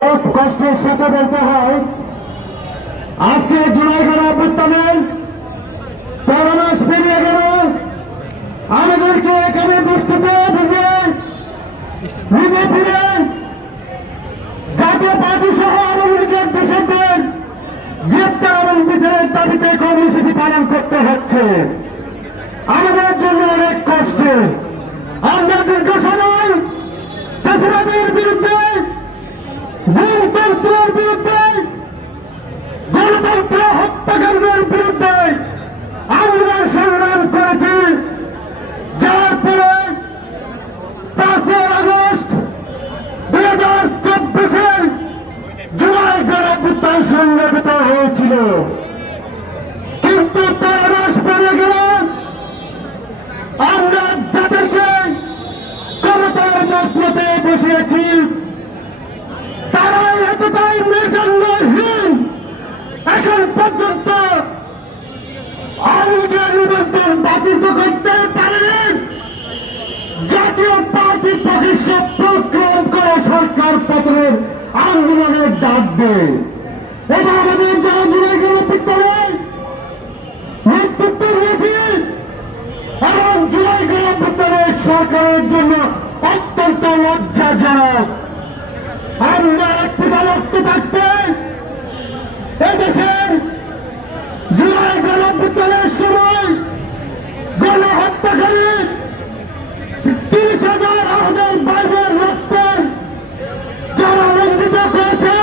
এক কষ্টের সাথে বলতে হয় আজকে জুলাই গণঅভ্যুত্থানে 13 মাস পেরিয়ে গেল। আমাদেরকে এখানে বসতে বুঝে ঘুরে ফিরে জাতীয় পার্টি সহ আওয়ামী লীগের দোষীদের গ্রেপ্তার এবং বিচারের দাবিতে কর্মসূচি পালন করতে হচ্ছে। আমাদের জন্য অনেক কষ্টে আমরা দীর্ঘ সময় চাষিবাদের বিরুদ্ধে, গণতন্ত্রের বিরুদ্ধে, গণতন্ত্র হত্যাকাণ্ডের বিরুদ্ধে আমরা সংগ্রাম করেছি। যার পরে 5 আগস্ট 2024 জুলাই গণঅভ্যুত্থান সংগঠিত হয়েছিল। কিন্তু 13 মাস পরে গেল আমরা যাদেরকে ক্ষমতার মসনদে বসিয়েছি তারা এতটাই মেরুদণ্ডহীন, এখন পর্যন্ত আওয়ামী লীগের নিবন্ধন বাতিল করতে পারেন। জাতীয় পার্টি প্রকাশ্য প্রক্রম করে সরকার পতনের আন্দোলনের ডাক দেয়। এটা আমাদের যারা জুলাই গণঅভ্যুত্থানে নেতৃত্ব দিয়েছে এবং জুলাই গণঅভ্যুত্থানের সরকারের জন্য অত্যন্ত লজ্জাজনক। আমরা একটি রক্ত থাকতে এদেশের জুলাই গণঅভ্যুত্থানের সময় গণহত্যাকারী 30,000 আমাদের বাইরের রক্তের যারা রঞ্জিত করেছে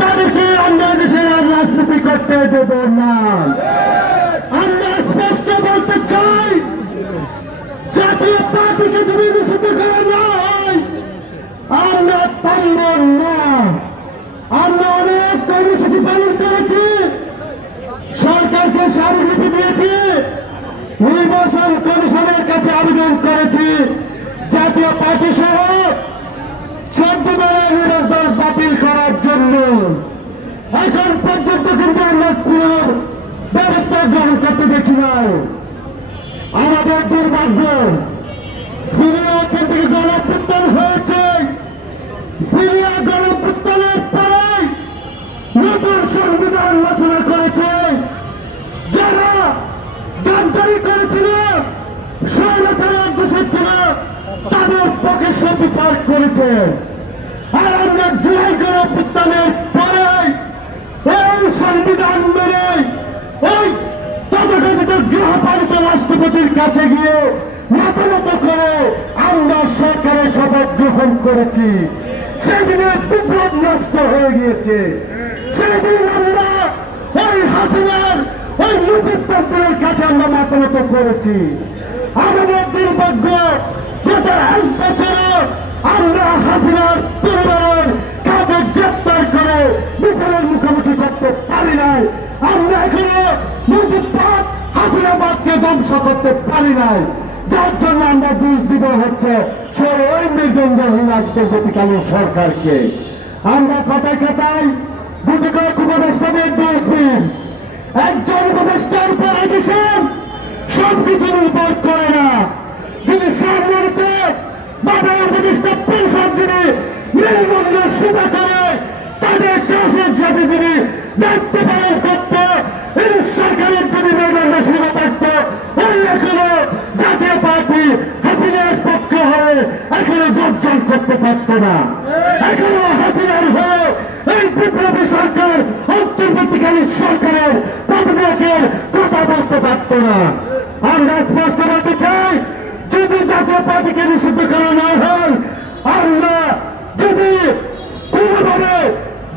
তাদেরকে আমরা দেশের রাজনীতি করতে দেব না। আমরা স্পষ্ট বলতে চাই, জাতীয় পার্টিকে যদি নিষিদ্ধ করা না হয় আমরা পারব না। আমরা অনেক কর্মসূচি পালন করেছি, সরকারকে স্মারকলিপি দিয়েছি, নির্বাচন কমিশনের কাছে আবেদন করেছি জাতীয় পার্টি সহ 14 দলের নিবন্ধন বাতিল করার জন্য। এখন পর্যন্ত কিন্তু আমরা কোন ব্যবস্থা গ্রহণ করতে দেখি নাই। আমাদের দুর্ভাগ্য, সিরিয়া থেকে গণঅভ্যুত্থান হয়েছে, সিরিয়া গণঅভ্যুত্থানের পরে নতুন সংবিধান রচনা করেছে। যারা গাদ্দারি করেছিল, স্বৈরাচারের দোষী ছিল, তাদের পক্ষে বিচার করেছে। আর আমরা জুলাই গণঅভ্যুত্থানের পরে এই সংবিধান মেনে ওই তথাকথিত গৃহপালিত রাষ্ট্রপতির কাছে গিয়ে মাথানত করে আমরা সরকারের শপথ গ্রহণ করেছি। সেদিনের বিপ্লব নষ্ট হয়ে গিয়েছে। সেদিন আমরা ওই হাসিনার ওই মুজিবতন্ত্রের কাছে আমরা মাথানত করেছি। আমাদের দুর্ভাগ্য, গত 1 বছরে আমরা হাসিনার পরিবারের কাউকে গ্রেপ্তার করে বিচারের মুখোমুখি করতে পারি নাই। আমরা এখনো মুজিববাদ হাসিনাবাদকে ধ্বংস করতে পারি নাই। যার জন্য আমরা দোষ দিব হচ্ছে ওই মেরুদণ্ডহীন অন্তর্বর্তীকালীন সরকারকে। আমরা কথায় কথায় দুটি কয়েক উপদেষ্টাদের দোষ দিন। একজন উপদেষ্টার উপর এদেশে সবকিছু নির্ভর করে না। যিনি সামনে বাধা উপদেষ্টা পরিষদ যিনি নির্মূল্য সেবা করে, তাদের শাসনের সাথে যিনি দায়িত্ব পালন করত, এই সরকারের যদি মেরুদণ্ড সেবা থাকত, ওই এখনো জাতীয় পার্টি হাসিনার পক্ষ হয়ে এখনো গর্জন করতে পারত না। এখনো হাসিনার হয়ে এই বিপ্লবী সরকার অন্তর্বর্তীকালীন সরকারের পদত্যাগের কথা বলতে পারত না। আমরা স্পষ্ট বলতে চাই, যদি জাতীয় পার্টিকে নিষিদ্ধ করা না হয়, আমরা যদি কোনোভাবে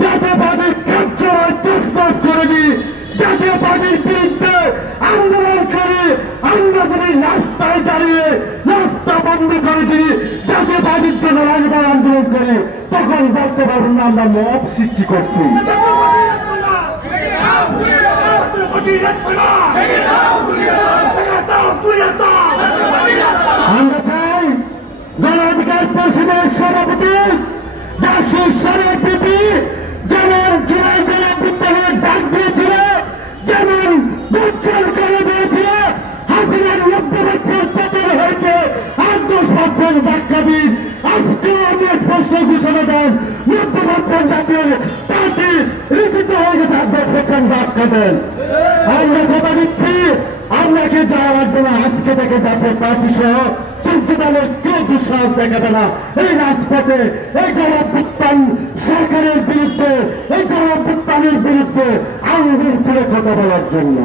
জাতীয় পার্টির কার্যালয় তছনছ করে দিই, জাতীয় পার্টির বিরুদ্ধে আন্দোলন করে, আমরা যদি রাস্তায় দাঁড়িয়ে রাস্তা বন্ধ করে যদি জাতীয় পার্টির জন্য রাজনীতি আন্দোলন করি, তখন বলতে পারবো না আমরা মব সৃষ্টি করছি। আমরা চাই গণ অধিকার পরিষদের সভাপতি জাসুর সারের প্রতি যেমন জুলাই গণঅভ্যুত্থানের ডাক দিয়েছিল, যেমন গোচ্ছল করে দিয়েছিল, হাসিনার 90 বছর পতন হয়েছে, 8-10 বছর ধাক্কা দিন। আজকে আমি স্পষ্ট ঘোষণা দেন, 90% জাতীয় পার্টি নিষিদ্ধ হয়ে গেছে, 10% বাদ কাটেন। আমরা কথা দিচ্ছি, আমরা কি যাওয়া লাগবে না। আজকে থেকে জাতীয় পার্টি সহ 14 দলের কেউ দুঃসাহস দেখাবে না এই রাজপথে এই গণঅভ্যুত্থান সরকারের বিরুদ্ধে, এই গণঅভ্যুত্থানের বিরুদ্ধে আঙ্গুল তুলে কথা বলার জন্য।